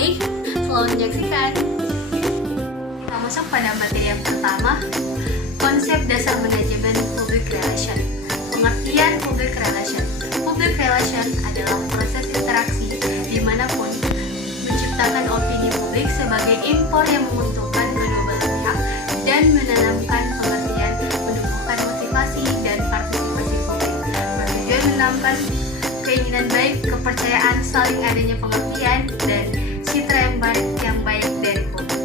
publik. Selamat menyaksikan. Kita masuk pada materi yang pertama, konsep dasar manajemen public relation. Pengertian public relation. Public relation adalah proses interaksi dimanapun menciptakan opini publik sebagai impor yang menguntungkan kedua belah pihak dan menanamkan pengertian, menumbuhkan motivasi dan partisipasi publik. Bertujuan menanamkan keinginan baik, kepercayaan, saling adanya pengertian, dan citra yang baik dari publik.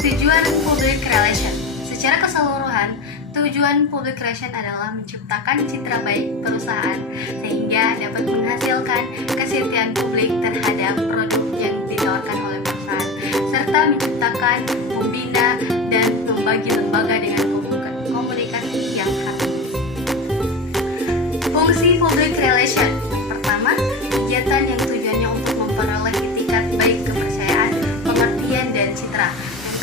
Tujuan public relation. Secara keseluruhan, tujuan public relation adalah menciptakan citra baik perusahaan sehingga dapat menghasilkan kesetiaan publik terhadap produk yang ditawarkan oleh perusahaan, serta menciptakan, membina, dan membagi lembaga dengan komunikasi yang harmonis. Fungsi public relation. Yang pertama, kegiatan yang tujuannya untuk memperoleh etikat baik, kepercayaan, pengertian, dan citra.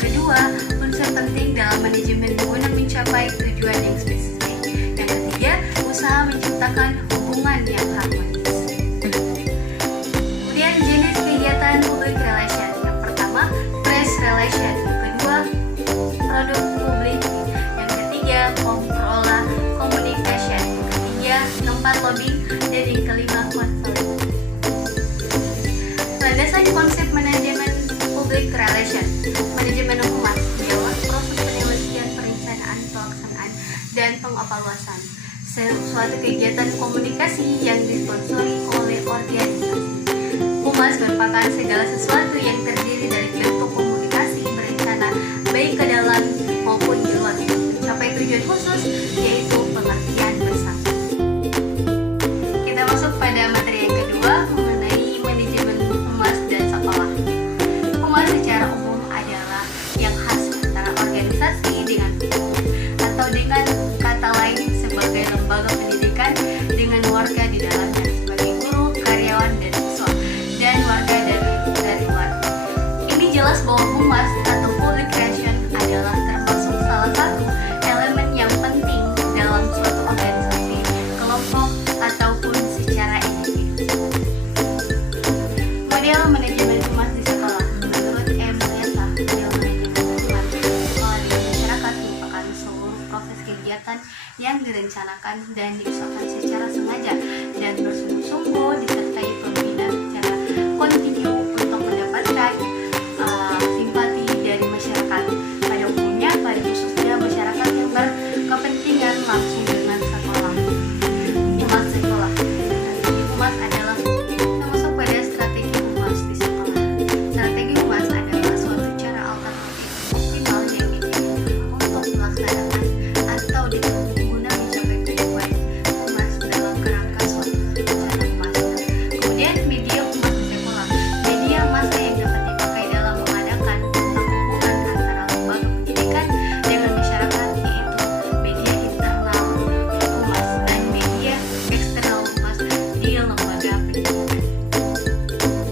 Yang kedua, unsur penting dalam manajemen guna mencapai tujuan yang spesifik. Yang ketiga, usaha menciptakan hubungan yang harmonis. Kemudian jenis kegiatan public relation. Yang pertama, press relation. Yang kedua, produk publik. Yang ketiga, pengelola communication. Yang ketiga, tempat lobbying. Dan yang kelima, konseling. Landasan konsep manajemen public relation. Manajemen humas ialah proses penelitian, perencanaan, pelaksanaan, dan pengevaluasan suatu kegiatan komunikasi yang disponsori oleh organisasi. Humas merupakan segala sesuatu yang terdiri dari bentuk komunikasi berencana baik ke dalam maupun di luar mencapai tujuan khusus, yaitu pengertian bersama. Kita masuk pada materi yang kedua mengenai manajemen humas dan sekolah. Humas secara umum adalah yang khas antara organisasi dengan atau dengan kata lain sebagai lembaga pendidikan dengan warga di dalamnya sebagai guru, karyawan, dan siswa, dan warga dari luar. Ini jelas bahwa humas atau public relation adalah termasuk salah satu elemen yang penting dalam suatu organisasi, kelompok, ataupun secara individu. Model manajemen humas di sekolah. Menurut M. Lesa, model manajemen humas di sekolah di masyarakat merupakan seluruh proses kegiatan yang direncanakan dan diusahakan secara sengaja dan bersungguh-sungguh disertai pembinaan secara kontinu untuk mendapatkan simpati dari masyarakat, pada umumnya pada khususnya masyarakat yang berkepentingan langsung dengan sekolah. Humas sekolah. Strategi humas adalah termasuk pada strategi humas di sekolah. Strategi humas adalah suatu cara alternatif optimal yang dipilih untuk melaksanakan atau ditempuh guna mencapai tujuan humas dalam kerangka suatu rencana humas. Kemudian media humas di sekolah. Media massa yang dapat dipakai dalam mengadakan tentang hubungan antara lembaga pendidikan dengan masyarakat, yaitu media internal humas dan media eksternal humas di lembaga pendidikan.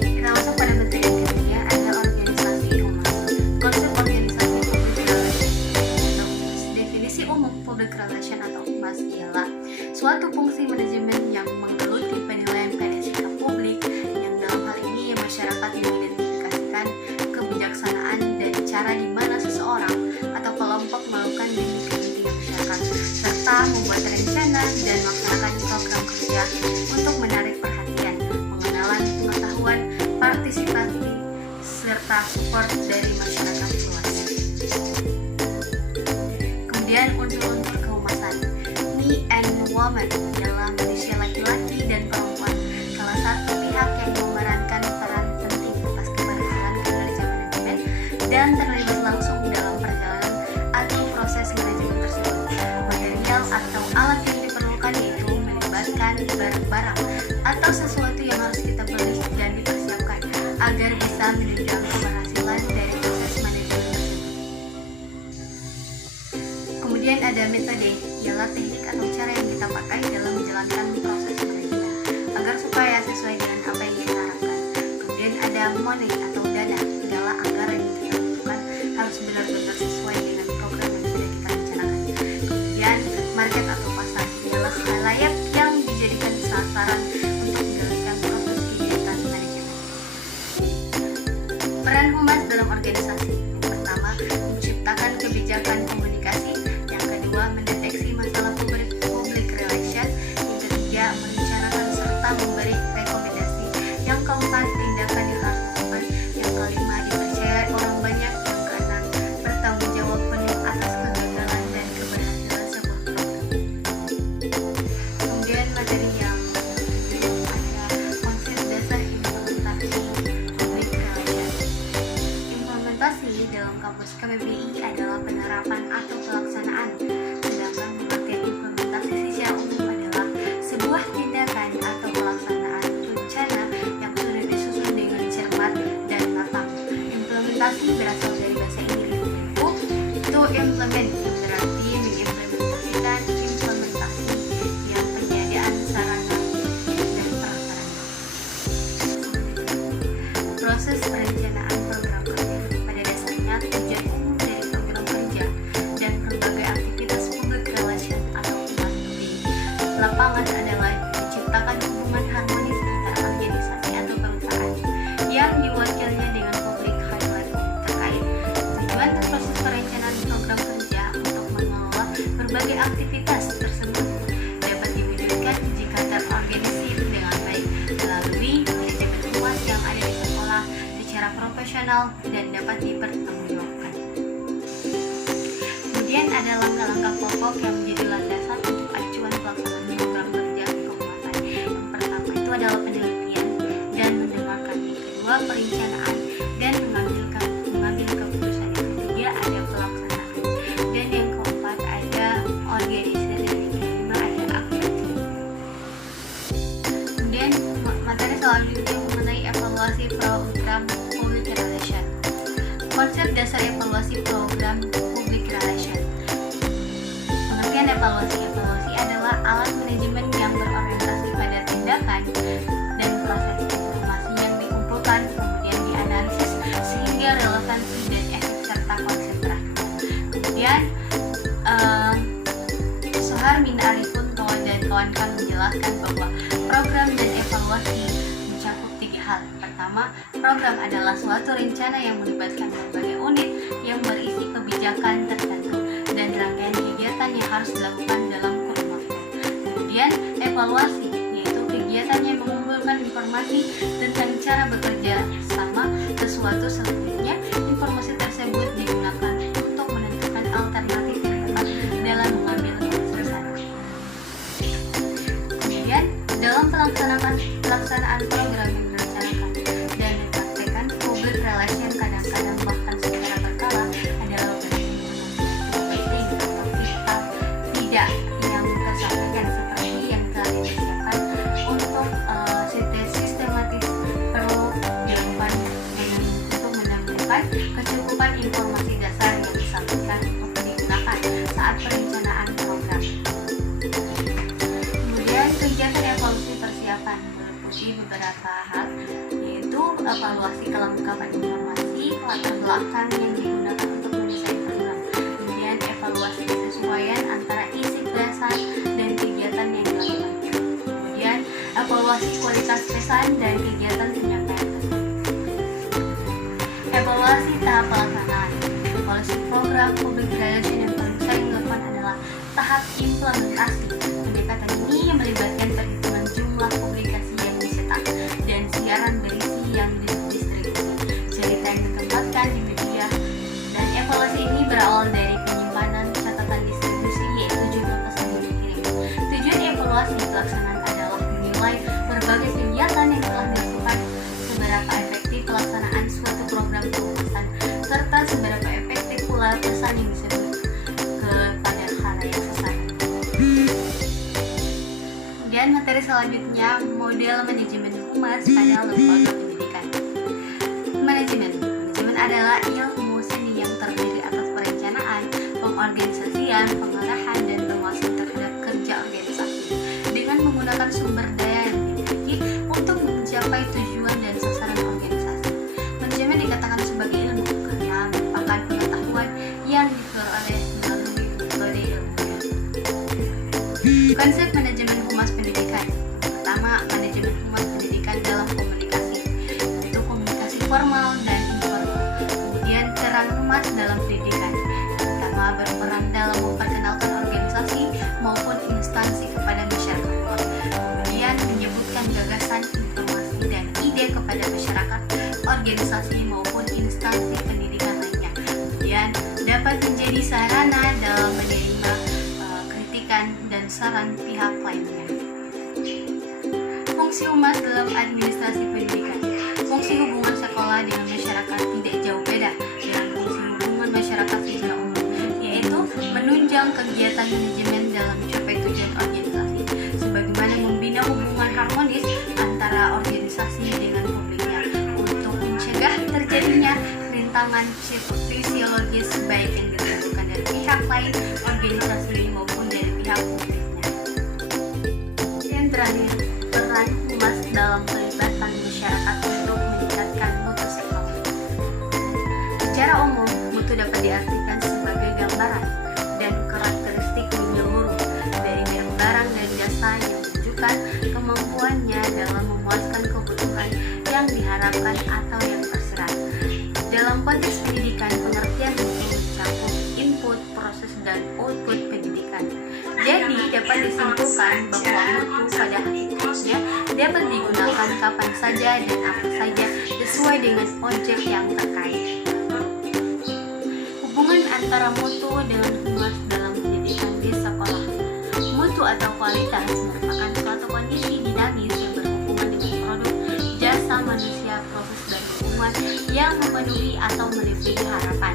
Kita masuk pada materi yang ketiga, ada organisasi humas. Konsep organisasi public relation atau definisi umum public relation atau humas ialah suatu fungsi manajemen yang menggeluti penilaian pada sikap publik yang dalam hal ini masyarakat mengidentifikasikan kebijaksanaan dan cara di mana seseorang atau kelompok melakukan demi kepentingan masyarakat, serta membuat rencana dan melaksanakan program kerja untuk menarik perhatian, pengenalan, pengetahuan, partisipasi, serta support dari masyarakat luas. Kemudian unsur-unsur kehumasan. Me and woman adalah manusia laki-laki dan perempuan, salah satu pihak yang memerankan peran penting atas keberhasilan kinerja manajemen dan terlibat langsung dalam perjalanan atau proses manajemen tersebut. Material atau alat yang diperlukan yaitu melibatkan barang-barang atau sesuatu yang harus kita beli dan dipersiapkan agar bisa menunjang keberhasilan dari proses manajemen tersebut. Kemudian ada metode, ialah teknik atau cara yang kita pakai dalam menjalankan proses manajemen agar supaya sesuai dengan apa yang kita harapkan. Kemudian ada money atau dana, adalah anggaran yang kita butuhkan harus benar-benar sesuai dengan program yang sudah kita rencanakan. Kemudian market atau pasar, ialah halayak yang dijadikan sasaran untuk menjalankan proses kegiatan manajemen. humas dalam organisasi. Yang pertama, menciptakan kebijakan komunikasi. Yang kedua, mendeteksi masalah public relation. Yang ketiga, merencanakan serta memberi rekomendasi. Yang keempat, tindakan yang harus dilakukan. Yang kelima, dipercayai orang banyak. Yang keenam, bertanggung jawab penuh atas kegagalan dan keberhasilan sebuah program. Kemudian materi yang ada konsep dasar implementasi public relation. Implementasi dalam kampus KBBI adalah penerapan atau pelaksanaan, sedangkan pengertian implementasi secara umum adalah sebuah tindakan atau pelaksanaan rencana yang sudah disusun dengan cermat dan matang. Implementasi berasal dari bahasa Inggris to implement, berarti mengimplementasikan. Implementasi yang penyediaan sarana dan prasarana. Proses perencanaan program kerja. Pada dasarnya, tujuan umum dari program kerja dan berbagai aktivitas public relation atau humas di lapangan adalah menciptakan hubungan harmonis antara organisasi atau perusahaan yang diwakilnya dengan publik highlight terkait. Tujuan dan proses perencanaan program kerja untuk mengelola berbagai aktivitas tersebut dapat diwujudkan jika terorganisir dengan baik melalui manajemen humas yang ada di sekolah secara profesional dan dapat dipertanggungjawabkan. Kemudian ada langkah-langkah pokok yang menjadi landasan untuk acuan pelaksanaan program kerja kehumasan. Yang pertama itu adalah penelitian dan mendengarkan. Yang kedua, perencanaan dan mengambil keputusan. Yang ketiga, ada pelaksanaan. Dan yang keempat, ada organisasi. Dan yang kelima, ada aksi. Kemudian materi selanjutnya mengenai evaluasi program public relation. Konsep dasar evaluasi program public relation. Pengertian evaluasi adalah alat manajemen yang berorientasi pada tindakan dan proses informasi yang dikumpulkan, kemudian dianalisis sehingga relevansi dan efek serta konsep terakhir. Kemudian Soeharmin Arifin dan kawan-kawan menjelaskan bahwa program dan evaluasi mencakup 3 hal. Pertama, program adalah suatu rencana yang melibatkan berbagai unit yang berisi kebijakan tertentu dan rangkaian kegiatan yang harus dilakukan dalam kurun waktu. Kemudian, evaluasi yaitu kegiatan yang mengumpulkan informasi tentang cara bekerja sama sesuatu. Selanjutnya, informasi tersebut digunakan untuk menentukan alternatif yang tepat dalam mengambil keputusan. Kemudian, dalam pelaksanaan program yang direncanakan dan dipraktekkan, public relation kadang-kadang bahkan secara berkala adalah penting atau vital tidak yang tersampaikan seperti yang telah disiapkan untuk sistematis perlu dilakukan untuk menemukan kecukupan informasi dasar yang disampaikan untuk digunakan saat perencanaan program. Kemudian kegiatan evaluasi persiapan meliputi beberapa hal, yaitu evaluasi kelengkapan informasi, latar belakang yang digunakan untuk mendesain program. Kemudian evaluasi kesesuaian antara isi dasar dan kegiatan yang dilakukan. Kemudian evaluasi kualitas pesan dan kegiatan penyampaian pesan. Evaluasi tahap pelaksanaan. Evaluasi program public relation yang paling sering dilakukan adalah tahap implementasi. Pendekatan ini melibatkan perhitungan jumlah publikasi yang dicetak dan siaran berisi yang didistribusi, cerita yang ditempatkan di media, dan evaluasi ini berawal dari penyimpanan catatan distribusi, yaitu jumlah pesan yang dikirim. Tujuan evaluasi pelaksanaan adalah menilai berbagai kegiatan yang telah dilakukan, seberapa efektif pelaksanaan suatu program kehumasan, serta seberapa efektif pula pesan yang disebut kepada khalayak sesama. Kemudian materi selanjutnya, model manajemen humas pada lembaga pendidikan. Manajemen adalah ilmu seni yang terdiri atas perencanaan, pengorganisasian, pengarahan, dan penguasaan terhadap kerja organisasi dengan menggunakan sumber daya yang dimiliki untuk mencapai tujuan dan sasaran organisasi. Manajemen dikatakan sebagai ilmu karena merupakan pengetahuan yang diperoleh melalui metode ilmiah. Konsep manajemen humas pendidikan. Pertama, manajemen humas pendidikan dalam komunikasi, yaitu komunikasi formal dan informal. Humas dalam pendidikan. Pertama, berperan dalam memperkenalkan organisasi maupun instansi kepada masyarakat luas. Kemudian menyebutkan gagasan, informasi, dan ide kepada masyarakat, organisasi maupun instansi pendidikan lainnya. Kemudian dapat menjadi sarana dalam menerima kritikan dan saran pihak lainnya. Fungsi humas dalam administrasi pendidikan. Fungsi hubungan sekolah dengan masyarakat tidak jauh beda dengan fungsi hubungan masyarakat secara umum, yaitu menunjang kegiatan manajemen dalam mencapai tujuan organisasi, sebagaimana membina hubungan harmonis antara organisasi dengan publiknya untuk mencegah terjadinya rintangan fisiologis baik yang ditimbulkan dari pihak lain organisasi maupun dari pihak publiknya. Yang terakhir, peran humas dalam pelibatan masyarakat untuk meningkatkan mutu sekolah. Secara umum, mutu dapat diartikan sebagai gambaran dan karakteristik menyeluruh dari barang dan jasa yang menunjukkan kemampuannya dalam memuaskan kebutuhan yang diharapkan atau yang tersirat. Dalam konteks pendidikan, pengertian mutu mencakup input, proses, dan output pendidikan. Jadi, dapat disimpulkan bahwa mutu pada hakikatnya dapat digunakan kapan saja dan apa saja sesuai dengan objek yang terkait. Hubungan antara mutu dengan humas dalam pendidikan di sekolah. Mutu atau kualitas merupakan suatu kondisi dinamis yang berhubungan dengan produk, jasa manusia, proses, dan hubungan yang memenuhi atau melebihi harapan.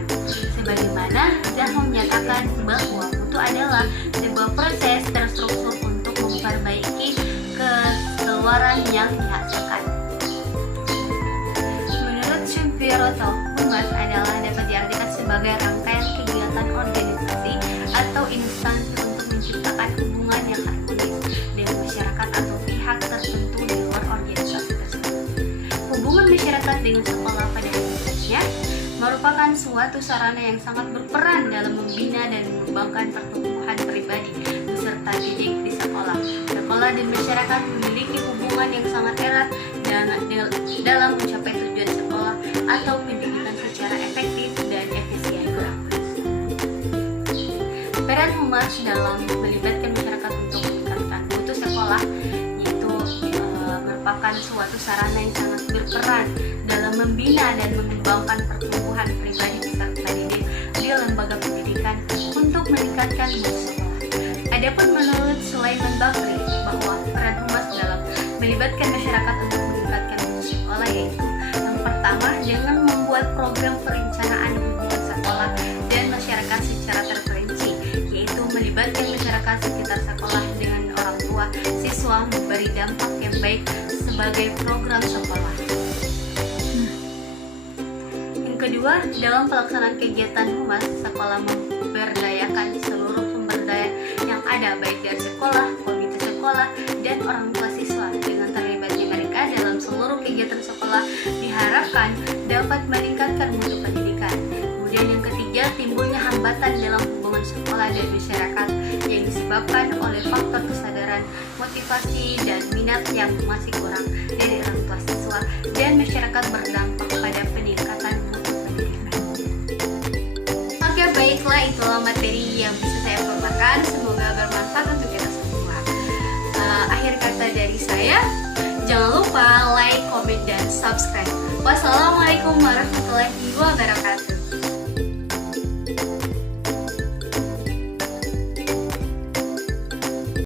Sebagaimana Zaho menyatakan bahwa mutu adalah sebuah proses terstruktur untuk memperbaiki keluaran yang dihasilkan. Menurut Shimpiroto, humas adalah dapat diartikan sebagai rangkaian kegiatan organisasi atau instansi untuk menciptakan hubungan yang harmonis dengan masyarakat atau pihak tertentu di luar organisasi tersebut. Hubungan masyarakat dengan sekolah pada hakikatnya merupakan suatu sarana yang sangat berperan dalam membina dan mengembangkan pertumbuhan pribadi peserta didik di sekolah. Sekolah dan masyarakat memiliki hubungan yang sangat erat dalam mencapai tujuan sekolah atau pendidikan secara efektif dan efisien. Peran humas dalam melibatkan masyarakat untuk meningkatkan mutu sekolah yaitu merupakan suatu sarana yang sangat berperan dalam membina dan mengembangkan pertumbuhan pribadi peserta didik di lembaga pendidikan untuk meningkatkan mutu sekolah. Adapun menurut Sulaiman Bakri bahwa peran humas dalam melibatkan masyarakat untuk meningkatkan mutu sekolah yaitu yang pertama dengan membuat program perencanaan hubungan sekolah dan masyarakat secara terperinci, yaitu melibatkan masyarakat sekitar sekolah dengan orang tua siswa memberi dampak yang baik sebagai program sekolah. Yang kedua, dalam pelaksanaan kegiatan humas, sekolah memberdayakan seluruh sumber daya yang ada baik dari sekolah, komite sekolah, dan orang tua siswa. Dengan terlibatnya mereka dalam seluruh kegiatan sekolah diharapkan dapat meningkatkan mutu pendidikan. Kemudian yang ketiga, timbulnya hambatan dalam hubungan sekolah dan masyarakat yang disebabkan oleh faktor kesadaran, motivasi, dan minat yang masih kurang dari orang tua siswa dan masyarakat berdampak pada peningkatan mutu pendidikan. Oke, baiklah, itulah materi yang bisa saya paparkan. Semoga bermanfaat untuk kita semua. Akhir kata dari saya, jangan lupa like, comment, dan subscribe. Wassalamualaikum warahmatullahi wabarakatuh.